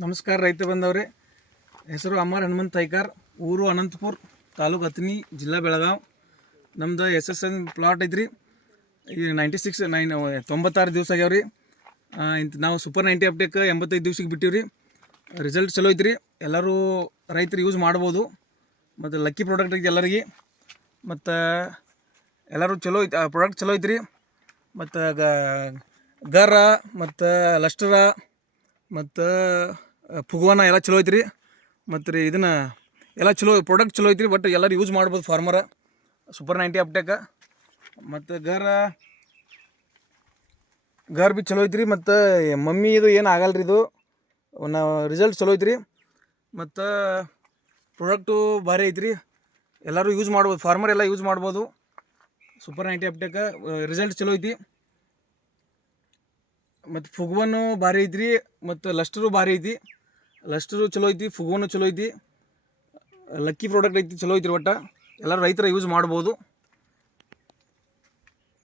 ನಮಸ್ಕಾರ ರೈತ ಬಂದವ್ರಿ. ಹೆಸರು ಅಮರ್ ಹನುಮಂತ್ ತೈಕಾರ್ ಊರು ಅನಂತಪುರ್, ತಾಲೂಕು ಅತ್ನಿ ಜಿಲ್ಲಾ ಬೆಳಗಾವ್. ನಮ್ದು ಎಸ್ ಎಸ್ ಎನ್ ಪ್ಲಾಟ್ ಐತ್ರಿ. ಈಗ ನೈಂಟಿ ಸಿಕ್ಸ್ ನೈನ್ ತೊಂಬತ್ತಾರು ದಿವಸ ಆಗ್ಯಾವ್ರಿ ಇಂತ ನಾವು ಸೂಪರ್ ನೈಂಟಿ ಅಪ್ಡೇಕ್ ಎಂಬತ್ತೈದು ದಿವ್ಸಕ್ಕೆ ಬಿಟ್ಟಿವ್ರಿ ರಿಸಲ್ಟ್ ಚಲೋ ಐತ್ರಿ. ಎಲ್ಲರೂ ರೈತರು ಯೂಸ್ ಮಾಡ್ಬೋದು. ಮತ್ತು ಲಕ್ಕಿ ಪ್ರಾಡಕ್ಟ್ ಐತಿ ಎಲ್ಲರಿಗೆ. ಮತ್ತು, ಎಲ್ಲರೂ ಚಲೋ ಐತಿ ಪ್ರಾಡಕ್ಟ್ ಚಲೋ ಐತ್ರಿ. ಮತ್ತು ಗರ, ಮತ್ತು, ಲಸ್ಟರ, ಮತ್ತು ಫುಗ್ವಾನ ಎಲ್ಲ ಚಲೋ ಐತ್ರಿ. ಮತ್ತು ರೀ ಇದನ್ನು ಎಲ್ಲ ಚಲೋ ಪ್ರಾಡಕ್ಟ್ ಚಲೋ ಐತ್ರಿ ಬಟ್ ಎಲ್ಲರೂ ಯೂಸ್ ಮಾಡ್ಬೋದು ಫಾರ್ಮರ ಸೂಪರ್ ನೈಂಟಿ ಅಪ್ಟೇಕ ಮತ್ತು ಗರ, ಗರ್ ಭೀ ಚಲೋ ಐತ್ರಿ, ಮತ್ತು ಮಮ್ಮಿ ಇದು ಏನು ಆಗಲ್ರಿ ಇದು. ನಾವು ರಿಸಲ್ಟ್ ಚಲೋ ಐತ್ರಿ. ಮತ್ತು ಪ್ರಾಡಕ್ಟು ಭಾರಿ ಐತ್ರಿ. ಎಲ್ಲರೂ ಯೂಸ್ ಮಾಡ್ಬೋದು ಫಾರ್ಮರ್ ಎಲ್ಲ ಯೂಸ್ ಮಾಡ್ಬೋದು. ಸೂಪರ್ ನೈಂಟಿ ಅಪ್ಟೇಕ ರಿಸಲ್ಟ್ ಚಲೋ ಐತಿ. ಮತ್ತು ಫುಗ್ವನು ಭಾರಿ ಐತ್ರಿ, ಮತ್ತು ಲಸ್ಟರು ಭಾರಿ ಐತಿ. ಲಸ್ಟರು ಚಲೋ ಐತಿ ಫುಗೋನು ಚಲೋ ಐತಿ, ಲಕ್ಕಿ ಪ್ರಾಡಕ್ಟ್ ಐತಿ, ಚಲೋ ಐತಿ ಒಟ್ಟು. ಎಲ್ಲರೂ ರೈತರ ಯೂಸ್ ಮಾಡ್ಬೋದು.